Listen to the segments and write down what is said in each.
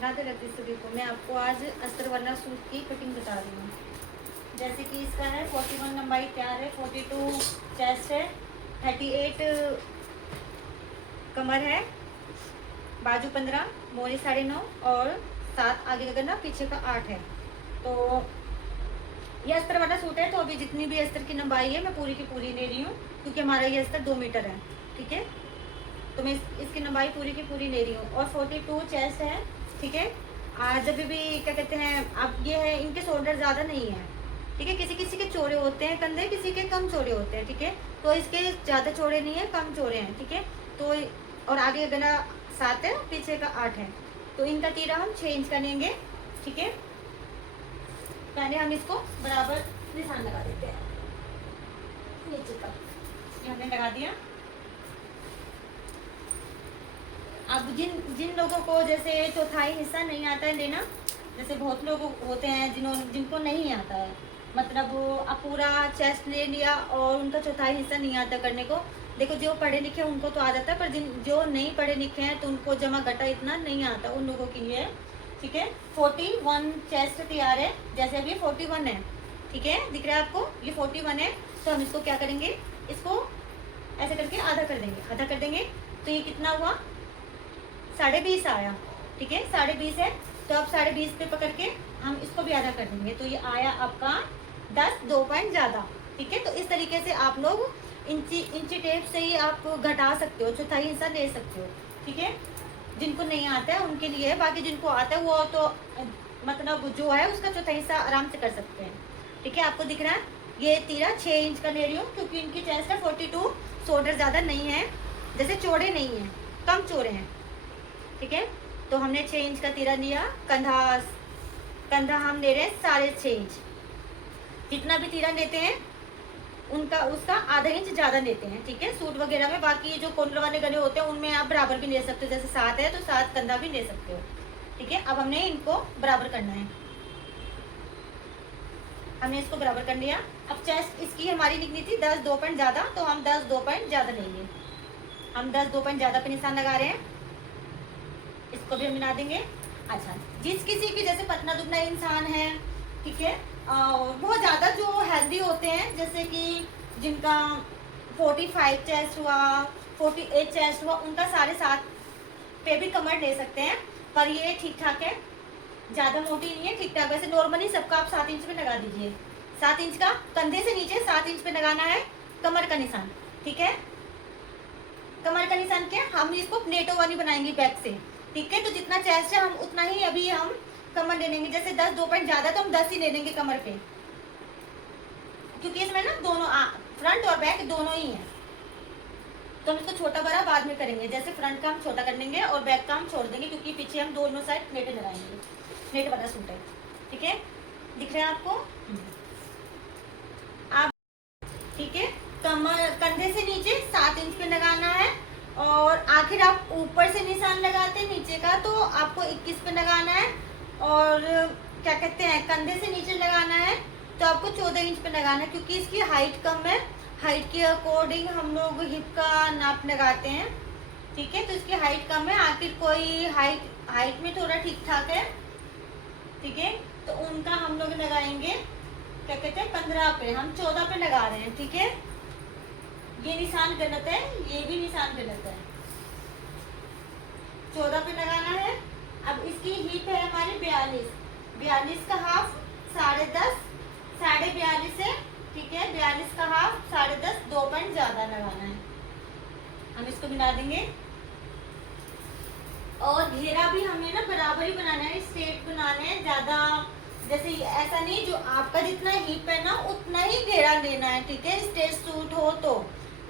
राधे राधे सभी को। मैं आपको आज अस्तर वाला सूट की कटिंग बता रही हूँ। जैसे कि इसका है 41 लंबाई तैयार है, 42 चेस्ट है, 38 कमर है, बाजू 15, मोरी 9.5 और 7 आगे का गला, पीछे का 8 है। तो ये अस्तर वाला सूट है। तो अभी जितनी भी अस्तर की लंबाई है मैं पूरी की पूरी ले रही हूँ, क्योंकि हमारा ये अस्तर 2 मीटर है। ठीक है, तो मैं इसकी लंबाई पूरी की पूरी ले रही हूँ। और 42 चेस्ट है। ठीक है, जब भी क्या कहते हैं, अब ये है, इनके शोल्डर ज़्यादा नहीं है। ठीक है, किसी किसी के चौड़े होते हैं कंधे, किसी के कम चौड़े होते हैं। ठीक है, तो इसके ज़्यादा चौड़े नहीं है, कम चौड़े हैं। ठीक है, तो और आगे गला 7 है, पीछे का 8 है। तो इनका तीरा हम 6 इंच का लेंगे। ठीक है, पहले हम इसको बराबर निशान लगा देते हैं नीचे का। ये हमने लगा दिया। अब जिन जिन लोगों को जैसे चौथाई हिस्सा नहीं आता है लेना, जैसे बहुत लोग होते हैं जिनको नहीं आता है, मतलब अब पूरा चेस्ट ले लिया और उनका चौथाई हिस्सा नहीं आता करने को। देखो, जो पढ़े लिखे हैं उनको तो आ जाता है, पर जो नहीं पढ़े लिखे हैं तो उनको जमा घटा इतना नहीं आता, उन लोगों के लिए है। ठीक है, 41 चेस्ट तैयार है। जैसे अभी 41 है, ठीक है, दिख रहा है आपको, ये 41 है। तो हम इसको क्या करेंगे, इसको ऐसे करके आधा कर देंगे, आधा कर देंगे। तो ये कितना हुआ, 20.5 आया। ठीक है, 20.5 है। तो अब 20.5 पे पकड़ के हम इसको भी आधा कर देंगे, तो ये आया आपका 10, 2 पॉइंट ज़्यादा। ठीक है, तो इस तरीके से आप लोग इंची टेप से ही आप घटा सकते हो, चौथाई हिस्सा ले सकते हो। ठीक है, जिनको नहीं आता है उनके लिए है, बाकी जिनको आता है वो तो मतलब जो है उसका चौथाई हिस्सा आराम से कर सकते हैं। ठीक है, आपको दिख रहा है, ये तीरा 6 इंच का ले रही हूँ, क्योंकि इनकी चेस्ट है 42, शोल्डर ज़्यादा नहीं है, जैसे चौड़े नहीं है, कम चौड़े हैं। ठीक है, तो हमने 6 इंच का तीरा लिया। कंधा हम ले रहे हैं 6.5 इंच। जितना भी तीरा लेते हैं उसका आधा इंच ज़्यादा लेते हैं। ठीक है, सूट वगैरह में, बाकी जो कॉर्नर वाले गले होते हैं उनमें आप बराबर भी ले सकते हो, जैसे 7 है तो 7 कंधा भी ले सकते हो। ठीक है, अब हमने इनको बराबर करना है, हमने इसको बराबर कर लिया। अब चेस्ट इसकी हमारी लिखनी थी 10, 2 पॉइंट ज़्यादा, तो हम 10, 2 पॉइंट ज़्यादा लेंगे। हम 10, 2 पॉइंट ज़्यादा पे निशान लगा रहे हैं, इसको भी हम मिला देंगे। अच्छा, जिस किसी की जैसे पतला दुबला इंसान है, ठीक है, बहुत ज़्यादा जो हेल्दी होते हैं, जैसे कि जिनका 45 चेस्ट हुआ, 48 चेस्ट हुआ, उनका 7.5 पे भी कमर ले सकते हैं। पर ये ठीक ठाक है, ज़्यादा मोटी नहीं है, ठीक ठाक। वैसे नॉर्मली सबका आप 7 इंच पे लगा दीजिए। 7 इंच का कंधे से नीचे 7 इंच पे लगाना है कमर का निशान। ठीक है, कमर का निशान क्या, हम इसको प्लेटों वाली बनाएंगे बैक से। ठीक है, तो जितना चेस्ट है हम उतना ही अभी हम कमर ले लेंगे। जैसे 10, 2 पॉइंट ज्यादा, तो हम 10 ही ले लेंगे कमर पे, क्योंकि इसमें ना दोनों फ्रंट और बैक दोनों ही है। तो हम इसको छोटा बड़ा बाद में करेंगे, जैसे फ्रंट का हम छोटा कर लेंगे और बैक का हम छोड़ देंगे, क्योंकि पीछे हम दोनों साइड प्लेटें लगाएंगे। प्लेट वाला सूट है। ठीक है, दिख रहा है आपको आप। ठीक है, कमर कंधे से नीचे 7 इंच पे लगाना है, और आखिर आप ऊपर से निशान लगाते हैं नीचे का, तो आपको 21 पे लगाना है। और क्या कहते हैं, कंधे से नीचे लगाना है तो आपको 14 इंच पे लगाना है, क्योंकि इसकी हाइट कम है। हाइट के अकॉर्डिंग हम लोग हिप का नाप लगाते हैं। ठीक है, तो इसकी हाइट कम है, आखिर कोई हाइट में थोड़ा ठीक ठाक है। ठीक है, तो उनका हम लोग लगाएंगे, क्या कहते हैं, 15 पे, हम 14 पे लगा रहे हैं। ठीक है, ये निशान गलत है, ये भी निशान गलत है, 14 पे लगाना है। अब इसकी हिप है हमारी 42, 42 का हाफ 10.5, 42.5 है। ठीक है, 42 का हाफ 10.5, 2 पॉइंट ज्यादा लगाना है। हम इसको मिला देंगे। और घेरा भी हमें ना बराबर ही बनाना है, स्ट्रेट बनाना है, ज्यादा जैसे ऐसा नहीं, जो आपका जितना हिप है ना उतना ही घेरा लेना है। ठीक है, स्ट्रेट सूट हो तो,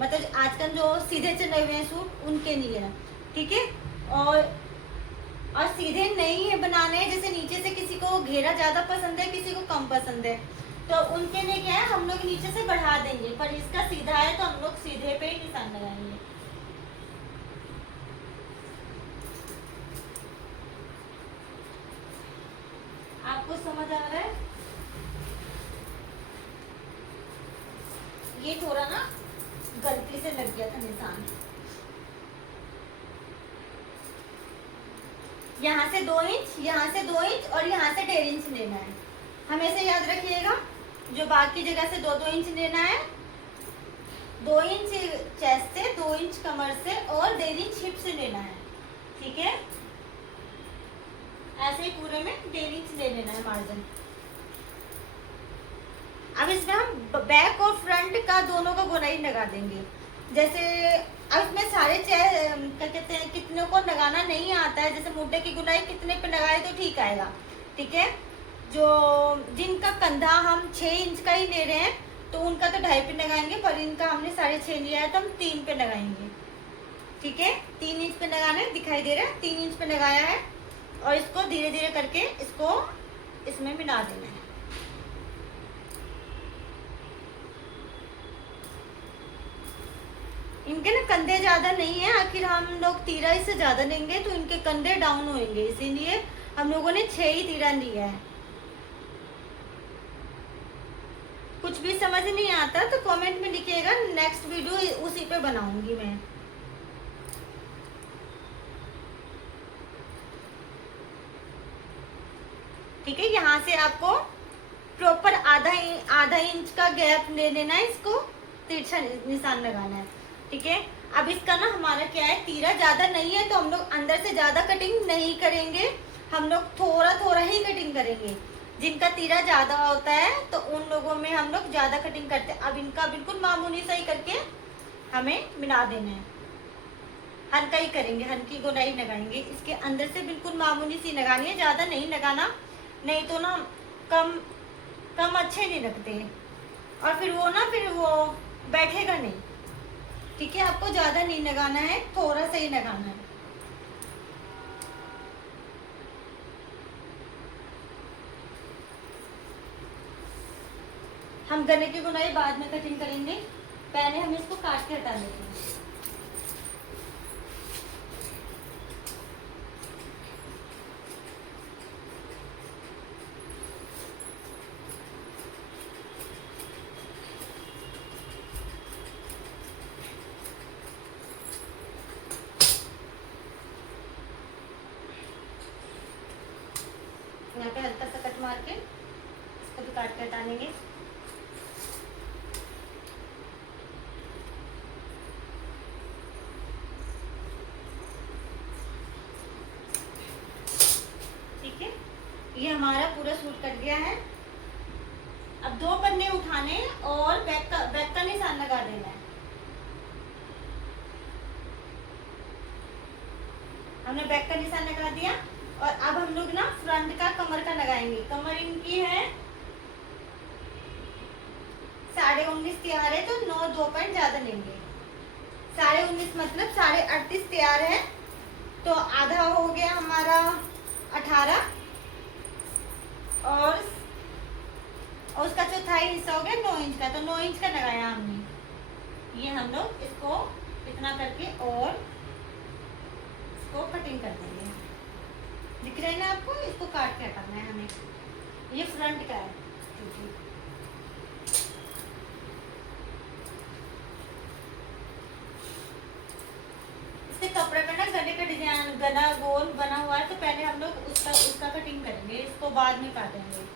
मतलब आजकल जो सीधे चले हुए हैं सूट उनके लिए है। ठीक है, और सीधे नहीं है बनाने, जैसे नीचे से किसी को घेरा ज्यादा पसंद है, किसी को कम पसंद है, तो उनके लिए क्या है, हम लोग नीचे से बढ़ा देंगे। पर इसका सीधा है तो हम लोग सीधे पे ही निशान लगाएंगे। आपको समझ आ रहा है? ये थोड़ा ना गलती से लग गया था निशान। यहाँ से 2 इंच, यहाँ से 2 इंच और यहाँ से 1.5 इंच लेना है। हमेशा याद रखिएगा, जो बाकी जगह से 2-2 इंच लेना है। 2 इंच चेस्ट से, 2 इंच कमर से और 1.5 इंच हिप से लेना है। ठीक है, ऐसे ही पूरे में 1.5 इंच ले लेना है मार्जिन। अब इसमें हम बैक और फ्रंट का दोनों का गोलाई लगा देंगे। जैसे अब इसमें सारे क्या कहते हैं, कितने को लगाना नहीं आता है, जैसे मोटे की गुनाई कितने पे लगाए तो ठीक आएगा। ठीक है, जो जिनका कंधा हम 6 इंच का ही ले रहे हैं तो उनका तो 2.5 पे लगाएंगे, पर इनका हमने 6.5 लिया है तो हम 3 पे लगाएंगे। ठीक है, 3 इंच पे लगाना है, दिखाई दे रहा है 3 इंच पे लगाया है। और इसको धीरे धीरे करके इसको इसमें मिला देना है। इनके ना कंधे ज्यादा नहीं है, आखिर हम लोग तीरा इससे ज्यादा लेंगे तो इनके कंधे डाउन होंगे, इसीलिए हम लोगों ने 6 ही तीरा लिया है। कुछ भी समझ नहीं आता तो कमेंट में लिखिएगा, नेक्स्ट वीडियो उसी पे बनाऊंगी मैं। ठीक है, यहाँ से आपको प्रॉपर आधा इंच का गैप ले लेना है, इसको तिरछा निशान लगाना है। ठीक है, अब इसका ना हमारा क्या है, तीरा ज्यादा नहीं है तो हम लोग अंदर से ज्यादा कटिंग नहीं करेंगे, हम लोग थोड़ा थोड़ा ही कटिंग करेंगे। जिनका तीरा ज्यादा होता है तो उन लोगों में हम लोग ज्यादा कटिंग करते हैं। अब इनका बिल्कुल मामूली सा ही करके हमें मिला देना है, हल्का ही करेंगे, हल्की गोलाई लगाएंगे। इसके अंदर से बिल्कुल मामूली सी लगानी है, ज्यादा नहीं लगाना, नहीं तो ना कम अच्छे नहीं लगते हैं और फिर वो बैठेगा नहीं। ठीक है, आपको ज्यादा नहीं लगाना है, थोड़ा सा ही लगाना है। हम गले की बुनाई बाद में कटिंग करेंगे, पहले हम इसको काट के हटा लेते हैं। यहाँ पे हल्का सा कट मार के इसको भी काट के हटा लेंगे। ठीक है, ये हमारा पूरा सूट कट गया है। अब 2 पन्ने उठाने और बैक का निशान लगा देना है। हमने बैक का निशान लगा दिया और अब हम लोग ना फ्रंट का कमर का लगाएंगे। कमर इनकी है 19.5 तैयार है तो 9 2 पॉइंट ज्यादा लेंगे। 19.5 मतलब 38.5 तैयार है तो आधा हो गया हमारा 18 और उसका चौथाई हिस्सा हो गया 9 इंच का, तो 9 इंच का लगाया हमने। ये हम लोग इसको इतना करके और इसको कटिंग कर देंगे। दिख रहे हैं ना आपको, इसको काट के हटाना है हमें। ये फ्रंट का है। इससे कपड़े पे ना गले का डिजाइन, गला गोल बना हुआ है तो पहले हम लोग उसका कटिंग करेंगे, इसको बाद में काटेंगे।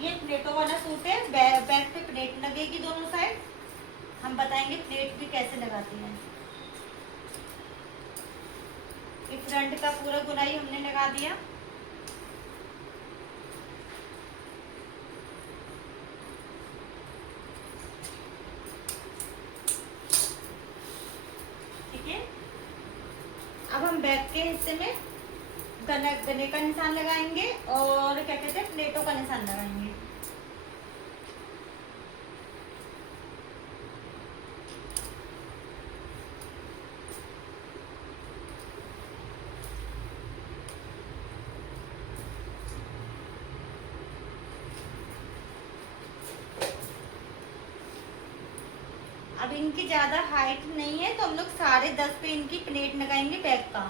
ये प्लेटों वाला सूट है, बैक पे प्लेट लगेगी दोनों साइड। हम बताएंगे प्लेट भी कैसे लगाती हैं। ये फ्रंट का पूरा गुनाई हमने लगा दिया। ठीक है, अब हम बैक के हिस्से में गले का निशान लगाएंगे और क्या कहते हैं, प्लेटों का निशान लगाएंगे। अब इनकी ज्यादा हाइट नहीं है तो हम लोग 10.5 पे इनकी प्लेट लगाएंगे बैक का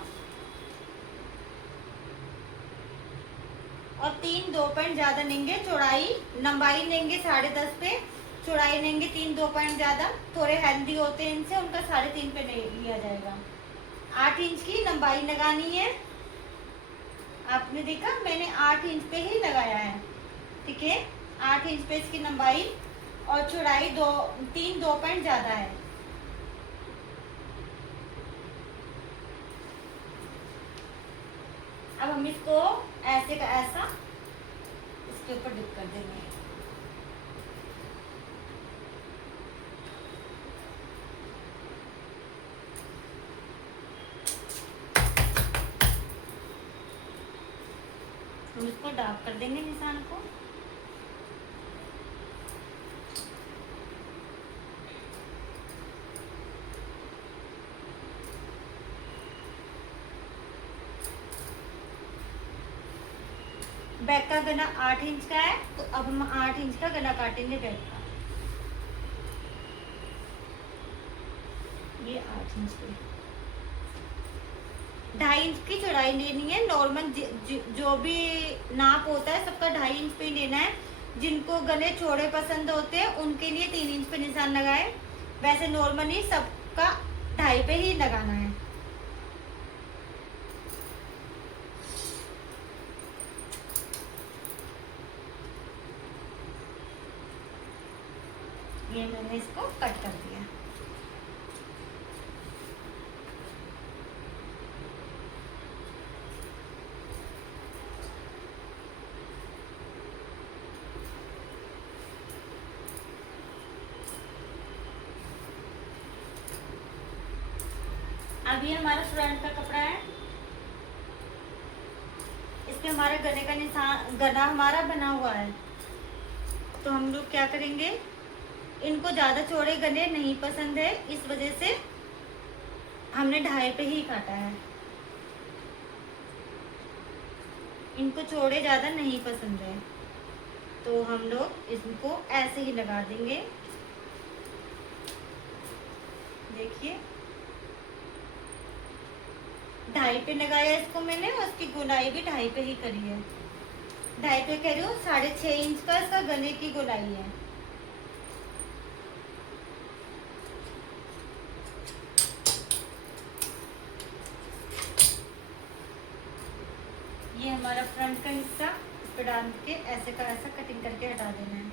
और 3 2 पॉइंट ज़्यादा लेंगे, चौड़ाई लंबाई लेंगे 10.5 पे, चौड़ाई लेंगे 2 पॉइंट ज़्यादा। थोड़े हेल्दी होते हैं इनसे, उनका 3.5 पे लिया जाएगा। 8 इंच की लंबाई लगानी है। आपने देखा मैंने 8 इंच पे ही लगाया है, ठीक है। 8 इंच पे इसकी लंबाई और चौड़ाई 2 पॉइंट ज़्यादा है। अब हम इसको ऐसे का ऐसा इसके ऊपर डिप कर देंगे। हम इसको डार्क कर देंगे निशान को। बैक का गला 8 इंच का है, तो अब हम 8 इंच का गला काटेंगे बैक का। ये 8 इंच पे 2.5 इंच की चौड़ाई लेनी है। नॉर्मल जो भी नाप होता है सबका 2.5 इंच पे ही लेना है। जिनको गले चौड़े पसंद होते हैं उनके लिए 3 इंच पे निशान लगाए। वैसे नॉर्मली सबका 2.5 पे ही लगाना है। ये मैंने इसको कट कर दिया। अब ये हमारा फ्रंट का कपड़ा है। इस पे हमारे गले का निशान, गला हमारा बना हुआ है। तो हम लोग क्या करेंगे, इनको ज़्यादा चौड़े गले नहीं पसंद है, इस वजह से हमने 2.5 पे ही काटा है। इनको चौड़े ज़्यादा नहीं पसंद है, तो हम लोग इसको ऐसे ही लगा देंगे। देखिए 2.5 पे लगाया इसको मैंने, और इसकी गोलाई भी 2.5 पे ही करी है। 2.5 पे कह रही हूँ, 6.5 इंच का इसका गले की गोलाई है। ये हमारा फ्रंट का हिस्सा, इस पे डाल के ऐसे का ऐसा कटिंग करके हटा देना है।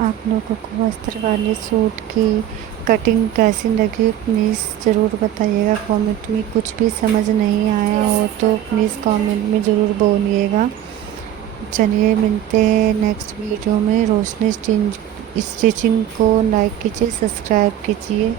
आप लोगों को अस्तर वाले सूट की कटिंग कैसी लगी प्लीज़ ज़रूर बताइएगा कमेंट में। कुछ भी समझ नहीं आया हो तो प्लीज़ कमेंट में ज़रूर बोलिएगा। चलिए मिलते हैं नेक्स्ट वीडियो में। रोशनी स्टिचिंग को लाइक कीजिए, सब्सक्राइब कीजिए।